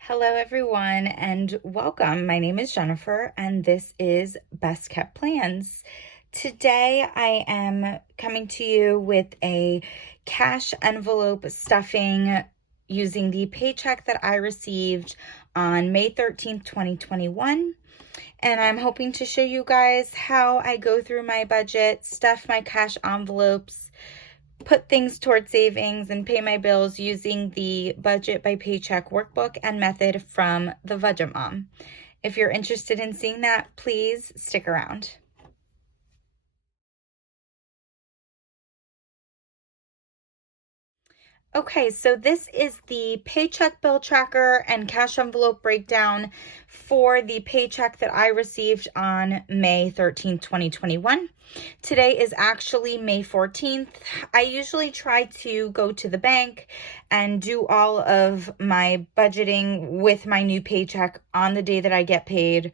Hello, everyone, and welcome. My name is Jennifer, and this is Best Kept Plans. Today, I am coming to you with a cash envelope stuffing using the paycheck that I received on May 13th, 2021. And I'm hoping to show you guys how I go through my budget, stuff my cash envelopes, put things toward savings, and pay my bills using the Budget by Paycheck Workbook and method from the Budget Mom. If you're interested in seeing that, please stick around. Okay, so this is the paycheck bill tracker and cash envelope breakdown for the paycheck that I received on May 13th, 2021. Today is actually May 14th. I usually try to go to the bank and do all of my budgeting with my new paycheck on the day that I get paid.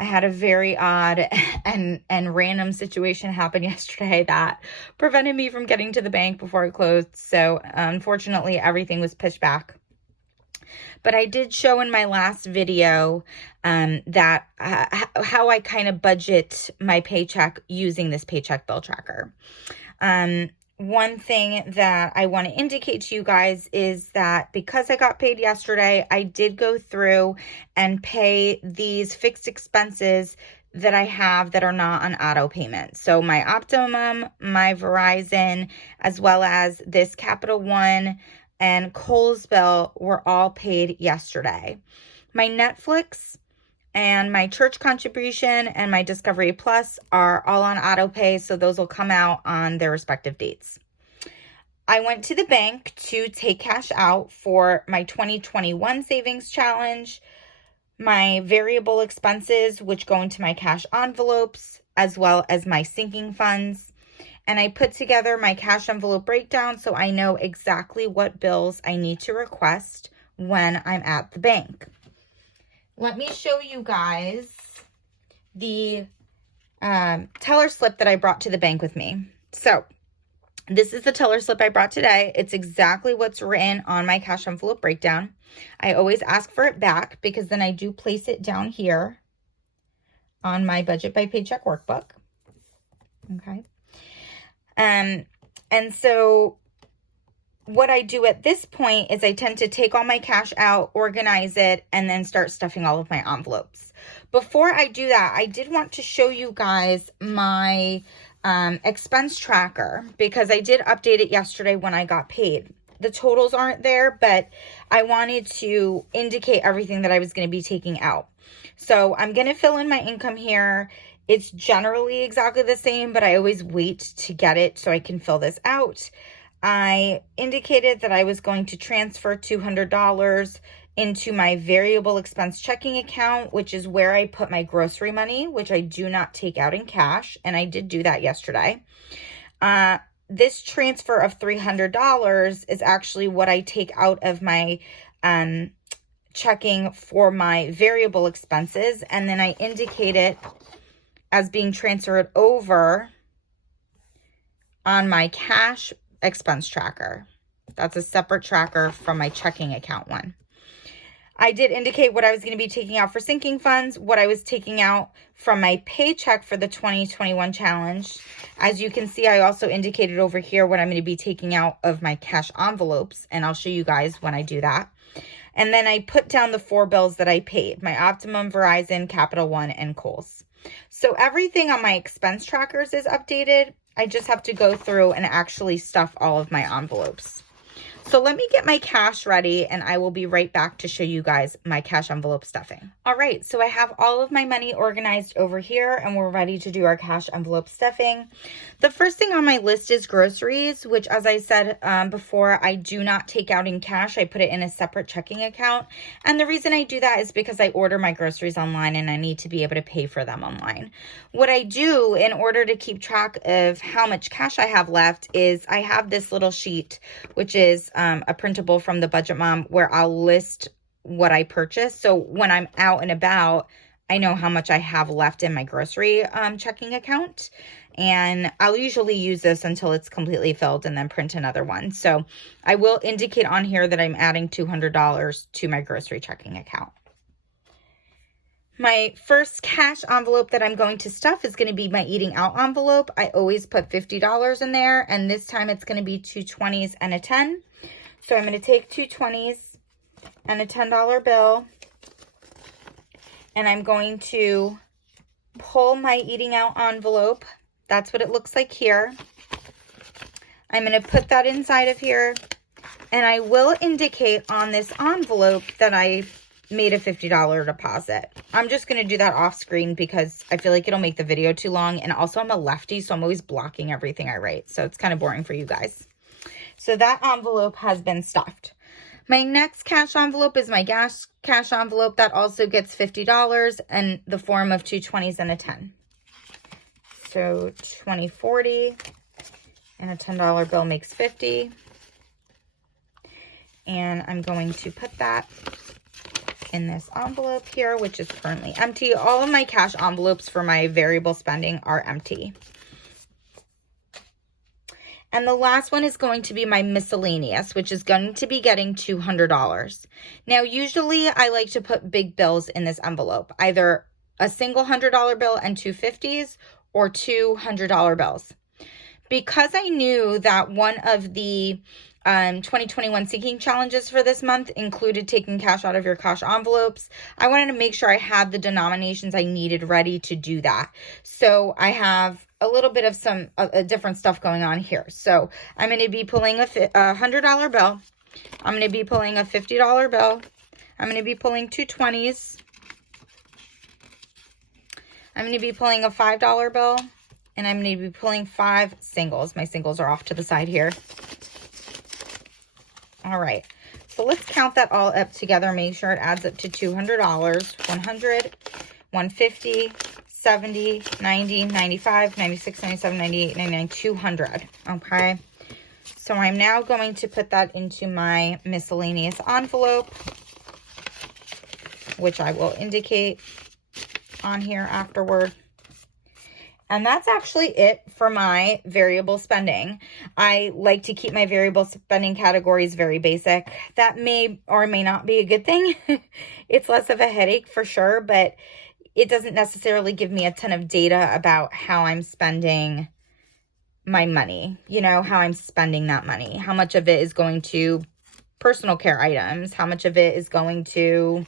I had a very odd and random situation happen yesterday that prevented me from getting to the bank before it closed. So unfortunately, everything was pushed back. But I did show in my last video that how I kind of budget my paycheck using this paycheck bill tracker. One thing that I want to indicate to you guys is that because I got paid yesterday, I did go through and pay these fixed expenses that I have that are not on auto payment. So my Optimum, my Verizon, as well as this Capital One and Kohl's bill were all paid yesterday. My Netflix and my church contribution and my Discovery Plus are all on auto pay, so those will come out on their respective dates. I went to the bank to take cash out for my 2021 savings challenge, my variable expenses, which go into my cash envelopes, as well as my sinking funds. And I put together my cash envelope breakdown so I know exactly what bills I need to request when I'm at the bank. Let me show you guys the teller slip that I brought to the bank with me. So this is the teller slip I brought today. It's exactly what's written on my cash envelope breakdown. I always ask for it back because then I do place it down here on my Budget by Paycheck workbook. Okay. And so what I do at this point is I tend to take all my cash out, organize it, and then start stuffing all of my envelopes. Before I do that, I did want to show you guys my expense tracker because I did update it yesterday when I got paid. The totals aren't there, but I wanted to indicate everything that I was going to be taking out. So I'm going to fill in my income here. It's generally exactly the same, but I always wait to get it so I can fill this out. I indicated that I was going to transfer $200 into my variable expense checking account, which is where I put my grocery money, which I do not take out in cash, and I did do that yesterday. This transfer of $300 is actually what I take out of my checking for my variable expenses, and then I indicate it as being transferred over on my cash expense tracker. That's a separate tracker from my checking account one. I did indicate what I was going to be taking out for sinking funds, what I was taking out from my paycheck for the 2021 challenge. As you can see, I also indicated over here what I'm going to be taking out of my cash envelopes, and I'll show you guys when I do that. And then I put down the 4 bills that I paid, my Optimum, Verizon, Capital One, and Kohl's. So everything on my expense trackers is updated. I just have to go through and actually stuff all of my envelopes. So let me get my cash ready and I will be right back to show you guys my cash envelope stuffing. All right, so I have all of my money organized over here and we're ready to do our cash envelope stuffing. The first thing on my list is groceries, which as I said before, I do not take out in cash. I put it in a separate checking account. And the reason I do that is because I order my groceries online and I need to be able to pay for them online. What I do in order to keep track of how much cash I have left is I have this little sheet, which is a printable from the Budget Mom, where I'll list what I purchased. So when I'm out and about, I know how much I have left in my grocery checking account. and I'll usually use this until it's completely filled and then print another one. So I will indicate on here that I'm adding $200 to my grocery checking account. My first cash envelope that I'm going to stuff is going to be my eating out envelope. I always put $50 in there, and this time it's going to be 2 20s and a 10. So I'm going to take 2 20s and a $10 bill, and I'm going to pull my eating out envelope. That's what it looks like here. I'm going to put that inside of here, and I will indicate on this envelope that I made a $50 deposit. I'm just going to do that off screen because I feel like it'll make the video too long. And also I'm a lefty, so I'm always blocking everything I write. So it's kind of boring for you guys. So that envelope has been stuffed. My next cash envelope is my cash envelope. That also gets $50 in the form of 2 20s and a 10. So 20, 40 and a $10 bill makes 50. And I'm going to put that in this envelope here, which is currently empty. All of my cash envelopes for my variable spending are empty. And the last one is going to be my miscellaneous, which is going to be getting $200. Now, usually I like to put big bills in this envelope, either a single $100 bill and 2 50s or 2 $100 bills. Because I knew that one of the 2021 sinking challenges for this month included taking cash out of your cash envelopes, I wanted to make sure I had the denominations I needed ready to do that. So I have a little bit of some different stuff going on here. So I'm going to be pulling a $100 bill. I'm going to be pulling a $50 bill. I'm going to be pulling 2 20s. I'm going to be pulling a $5 bill. And I'm going to be pulling 5 singles. My singles are off to the side here. All right, so let's count that all up together. Make sure it adds up to $200. 100, 150, 70, 90, 95, 96, 97, 98, 99, 200. Okay, so I'm now going to put that into my miscellaneous envelope, which I will indicate on here afterward. And that's actually it for my variable spending. I like to keep my variable spending categories very basic. That may or may not be a good thing. It's less of a headache for sure, but it doesn't necessarily give me a ton of data about how I'm spending my money, you know, how I'm spending that money. How much of it is going to personal care items? How much of it is going to,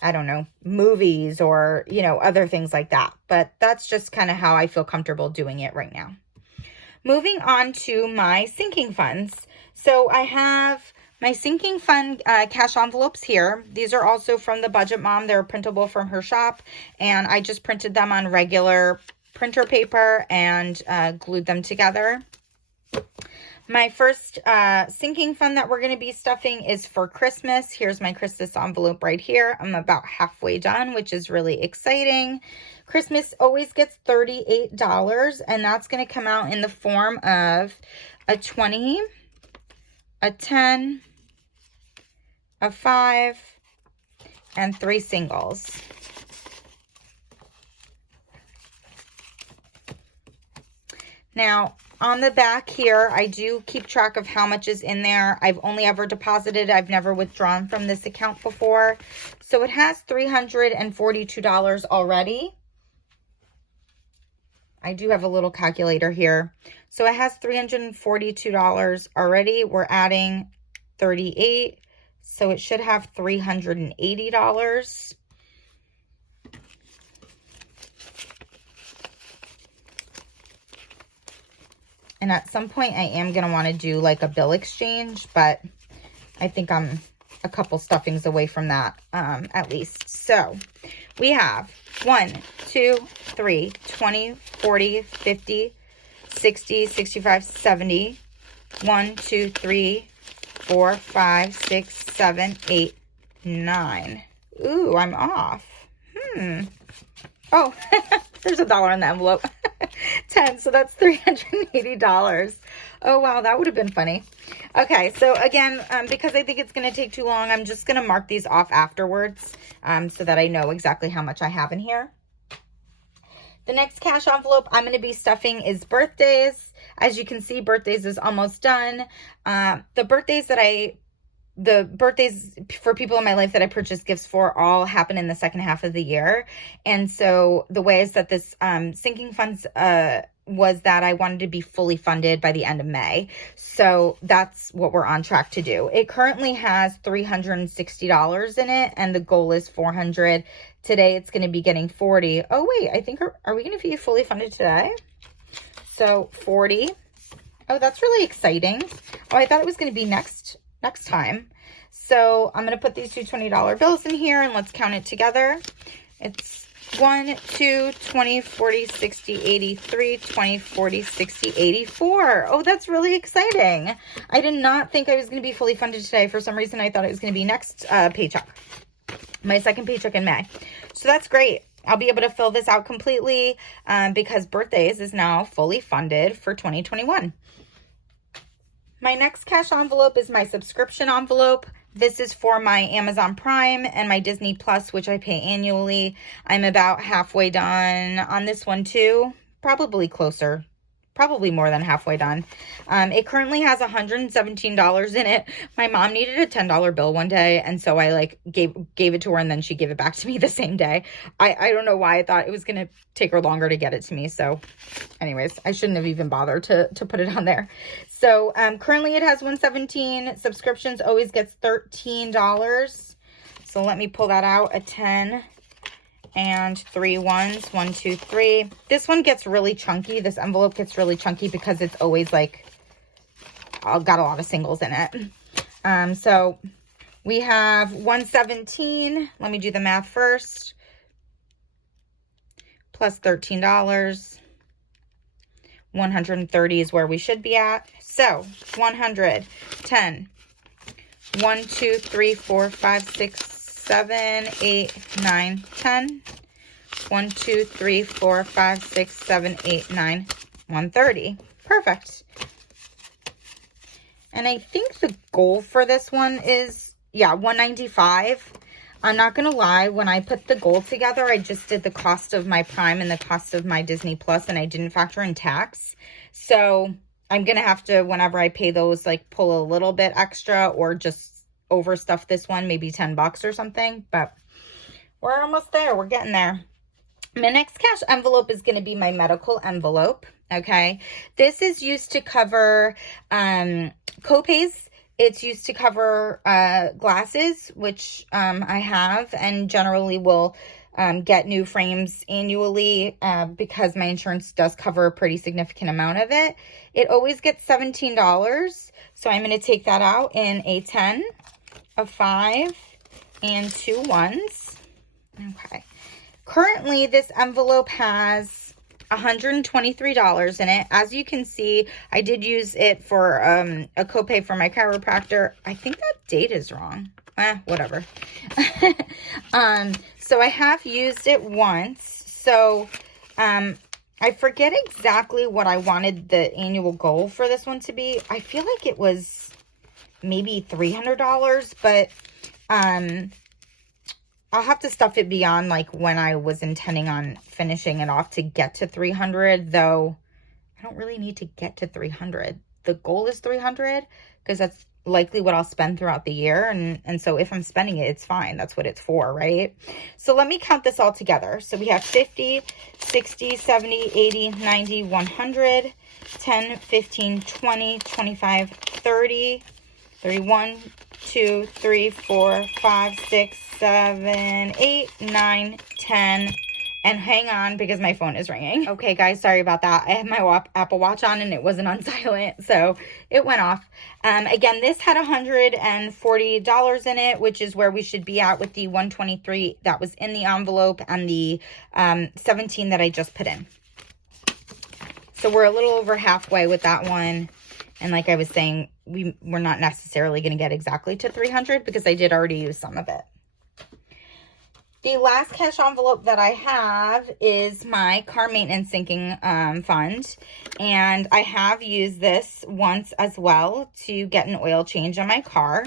I don't know, movies or, you know, other things like that. But that's just kind of how I feel comfortable doing it right now. Moving on to my sinking funds. So I have my sinking fund cash envelopes here. These are also from the Budget Mom. They're printable from her shop. And I just printed them on regular printer paper and glued them together. My first sinking fund that we're going to be stuffing is for Christmas. Here's my Christmas envelope right here. I'm about halfway done, which is really exciting. Christmas always gets $38, and that's going to come out in the form of a 20, a 10, a 5, and 3 singles. Now, on the back here, I do keep track of how much is in there. I've only ever deposited. I've never withdrawn from this account before. So it has $342 already. I do have a little calculator here. So it has $342 already. We're adding 38. So it should have $380. And at some point, I am going to want to do like a bill exchange, but I think I'm a couple stuffings away from that at least. So we have 1, 2, 3, 20, 40, 50, 60, 65, 70. 1, 2, 3, 4, 5, 6, 7, 8, 9. Ooh, I'm off. Oh, there's $1 in the envelope. 10, so that's $380. Oh, wow, that would have been funny. Okay, so again, because I think it's going to take too long, I'm just going to mark these off afterwards so that I know exactly how much I have in here. The next cash envelope I'm going to be stuffing is birthdays. As you can see, birthdays is almost done. The birthdays for people in my life that I purchased gifts for all happen in the second half of the year. And so the ways that this sinking funds was that I wanted to be fully funded by the end of May. So that's what we're on track to do. It currently has $360 in it, and the goal is $400. Today it's going to be getting $40. Oh wait, I think, are we going to be fully funded today? So $40. Oh, that's really exciting. Oh, I thought it was going to be next time. So I'm going to put these two $20 bills in here and let's count it together. It's 1, 2, 20, 40, 60, 83, 20, 40, 60, 84. Oh, that's really exciting. I did not think I was going to be fully funded today. For some reason, I thought it was going to be next paycheck, my second paycheck in May. So that's great. I'll be able to fill this out completely because birthdays is now fully funded for 2021. My next cash envelope is my subscription envelope. This is for my Amazon Prime and my Disney Plus, which I pay annually. I'm about halfway done on this one too. Probably more than halfway done. It currently has $117 in it. My mom needed a $10 bill one day, and so I gave it to her, and then she gave it back to me the same day. I don't know why I thought it was gonna take her longer to get it to me. So anyways, I shouldn't have even bothered to put it on there. So currently it has $117. Subscriptions always gets $13. So let me pull that out. A 10 and 3 ones. 1, 2, 3. This one gets really chunky. This envelope gets really chunky because it's always got a lot of singles in it. So we have 117. Let me do the math first. Plus $13. 130 is where we should be at. So 110. 1, 2, 3, 4, 5, 6, 7, 8, 9, 10. 1, 2, 3, 4, 5, 6, 7, 8, 9, 130. Perfect. And I think the goal for this one is, 195. I'm not going to lie, when I put the goal together, I just did the cost of my Prime and the cost of my Disney Plus, and I didn't factor in tax. So I'm going to have to, whenever I pay those, pull a little bit extra or just overstuff this one, maybe $10 or something. But we're almost there. We're getting there. My next cash envelope is going to be my medical envelope. Okay. This is used to cover copays. It's used to cover glasses, which I have, and generally will get new frames annually because my insurance does cover a pretty significant amount of it. It always gets $17, so I'm going to take that out in a 10, a 5, and 2 ones. Okay. Currently, this envelope has $123 in it. As you can see, I did use it for a copay for my chiropractor. I think that date is wrong. Whatever. So I have used it once. So I forget exactly what I wanted the annual goal for this one to be. I feel like it was maybe $300, but I'll have to stuff it beyond when I was intending on finishing it off to get to 300, though I don't really need to get to 300. The goal is 300 because that's likely what I'll spend throughout the year. And so if I'm spending it, it's fine. That's what it's for, right? So let me count this all together. So we have 50, 60, 70, 80, 90, 100, 10, 15, 20, 25, 30, 31, 2, 3, 4, 5, 6, 7, 8, 9, 10, and hang on because my phone is ringing. Okay, guys, sorry about that. I have my Apple Watch on and it wasn't on silent, so it went off. Again, this had $140 in it, which is where we should be at with the 123 that was in the envelope and the 17 that I just put in. So we're a little over halfway with that one. And like I was saying, we're not necessarily going to get exactly to 300 because I did already use some of it. The last cash envelope that I have is my car maintenance sinking fund. And I have used this once as well to get an oil change on my car.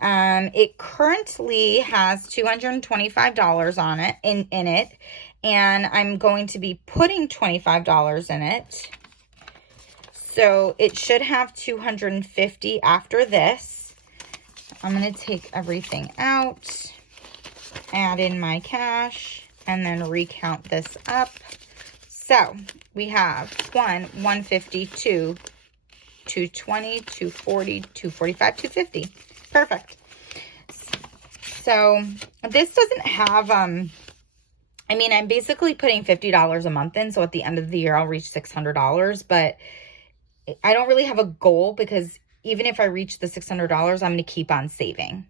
It currently has $225 on it, in it. and I'm going to be putting $25 in it. So it should have $250 after this. I'm going to take everything out, add in my cash, and then recount this up. So we have 150, 220, 240, 245, 250. Perfect. So this doesn't have, I mean, I'm basically putting $50 a month in. So at the end of the year, I'll reach $600, but I don't really have a goal because even if I reach the $600, I'm going to keep on saving.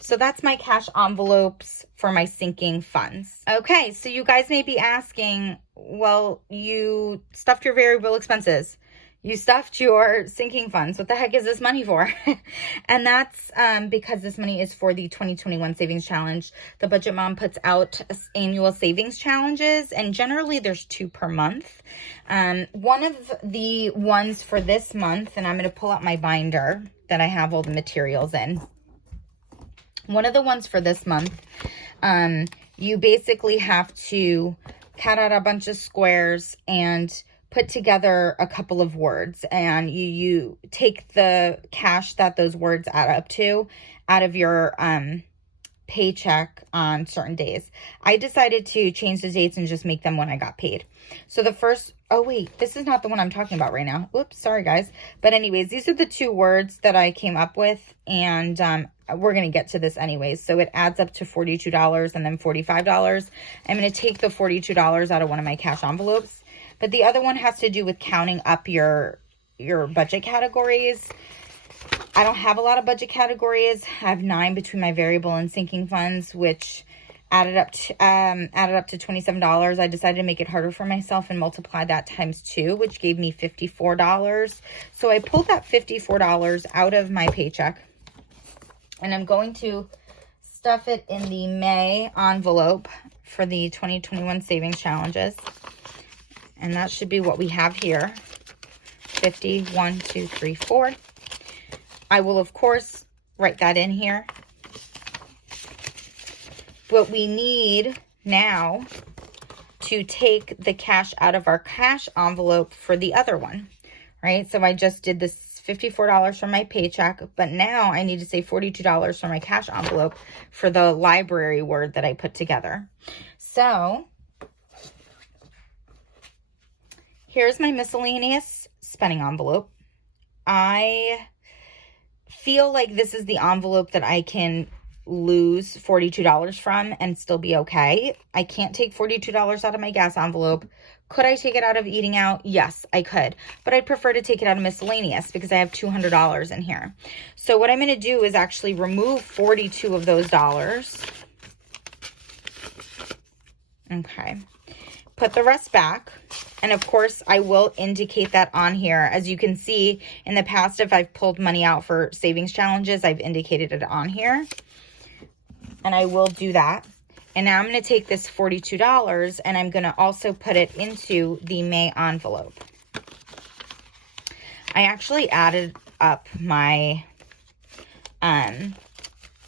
So that's my cash envelopes for my sinking funds. Okay, so you guys may be asking, well, you stuffed your variable expenses. You stuffed your sinking funds. What the heck is this money for? And that's because this money is for the 2021 Savings Challenge. The Budget Mom puts out annual savings challenges, and generally there's 2 per month. One of the ones for this month, and I'm going to pull out my binder that I have all the materials in. One of the ones for this month, you basically have to cut out a bunch of squares and put together a couple of words, and you take the cash that those words add up to out of your paycheck on certain days. I decided to change the dates and just make them when I got paid. So the first, oh wait, this is not the one I'm talking about right now. Whoops, sorry guys. But anyways, these are the 2 words that I came up with, and we're going to get to this anyways. So it adds up to $42 and then $45. I'm going to take the $42 out of one of my cash envelopes. But the other one has to do with counting up your budget categories. I don't have a lot of budget categories. I have 9 between my variable and sinking funds, which added up to $27. I decided to make it harder for myself and multiply that times 2, which gave me $54. So I pulled that $54 out of my paycheck, and I'm going to stuff it in the May envelope for the 2021 Savings Challenges. And that should be what we have here. 50, 1, 2, 3, 4. I will, of course, write that in here. What we need now to take the cash out of our cash envelope for the other one, right? So I just did this $54 from my paycheck, but now I need to save $42 from my cash envelope for the library word that I put together. So here's my miscellaneous spending envelope. I feel like this is the envelope that I can lose $42 from and still be okay. I can't take $42 out of my gas envelope. Could I take it out of eating out? Yes, I could. But I'd prefer to take it out of miscellaneous because I have $200 in here. So what I'm going to do is actually remove 42 of those dollars. Okay. Put the rest back. And of course, I will indicate that on here. As you can see, in the past, if I've pulled money out for savings challenges, I've indicated it on here. And I will do that. And now I'm going to take this $42 and I'm going to also put it into the May envelope. I actually added up my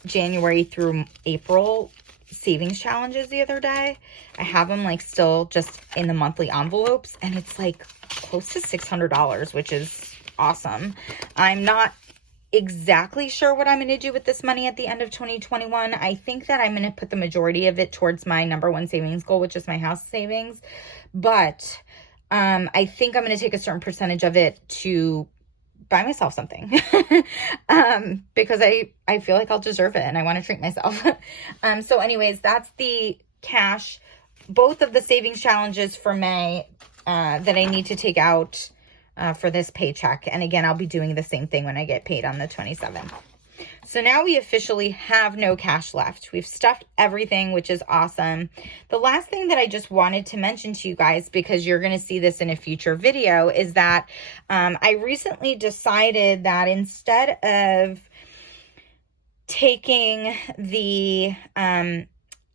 January through April savings challenges the other day. I have them like still just in the monthly envelopes, and it's like close to $600, which is awesome. I'm not exactly sure what I'm going to do with this money at the end of 2021. I think that I'm going to put the majority of it towards my #1 savings goal, which is my house savings. But I think I'm going to take a certain percentage of it to buy myself something because I feel like I'll deserve it and I want to treat myself. So anyways, that's the cash, both of the savings challenges for May that I need to take out for this paycheck. And again, I'll be doing the same thing when I get paid on the 27th. So now we officially have no cash left. We've stuffed everything, which is awesome. The last thing that I just wanted to mention to you guys, because you're going to see this in a future video, is that I recently decided that instead of taking the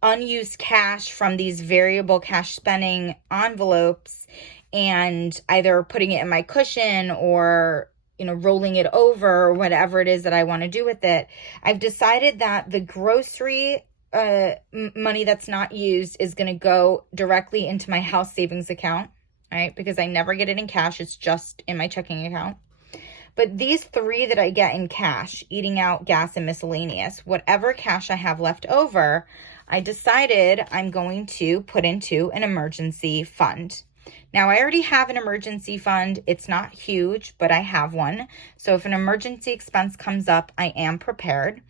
unused cash from these variable cash spending envelopes and either putting it in my cushion or rolling it over or whatever it is that I want to do with it, I've decided that the grocery money that's not used is going to go directly into my house savings account, right? Because I never get it in cash. It's just in my checking account. But these 3 that I get in cash, eating out, gas, and miscellaneous, whatever cash I have left over, I decided I'm going to put into an emergency fund. Now, I already have an emergency fund. It's not huge, but I have one. So if an emergency expense comes up, I am prepared.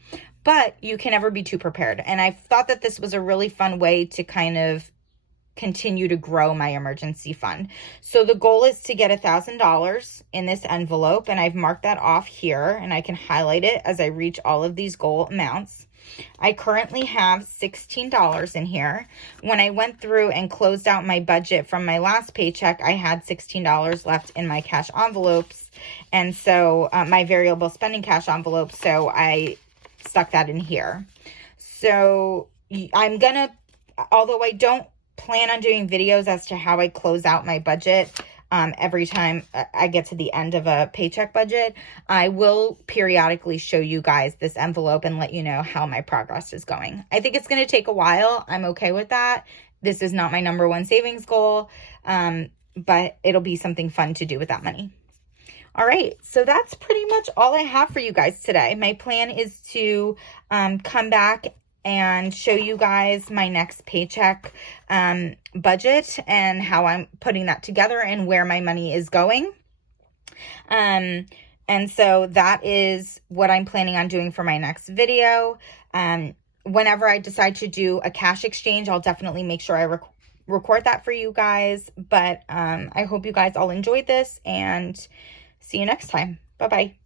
But you can never be too prepared. And I thought that this was a really fun way to kind of continue to grow my emergency fund. So the goal is to get $1,000 in this envelope, and I've marked that off here, and I can highlight it as I reach all of these goal amounts. I currently have $16 in here. When I went through and closed out my budget from my last paycheck, I had $16 left in my cash envelopes, and so my variable spending cash envelope, so I stuck that in here. So I'm gonna, although I don't plan on doing videos as to how I close out my budget every time I get to the end of a paycheck budget, I will periodically show you guys this envelope and let you know how my progress is going. I think it's going to take a while. I'm okay with that. This is not my number one savings goal, but it'll be something fun to do with that money. All right, so that's pretty much all I have for you guys today. My plan is to come back and show you guys my next paycheck budget and how I'm putting that together and where my money is going. And so that is what I'm planning on doing for my next video. Whenever I decide to do a cash exchange, I'll definitely make sure I record that for you guys. But I hope you guys all enjoyed this, and see you next time. Bye-bye.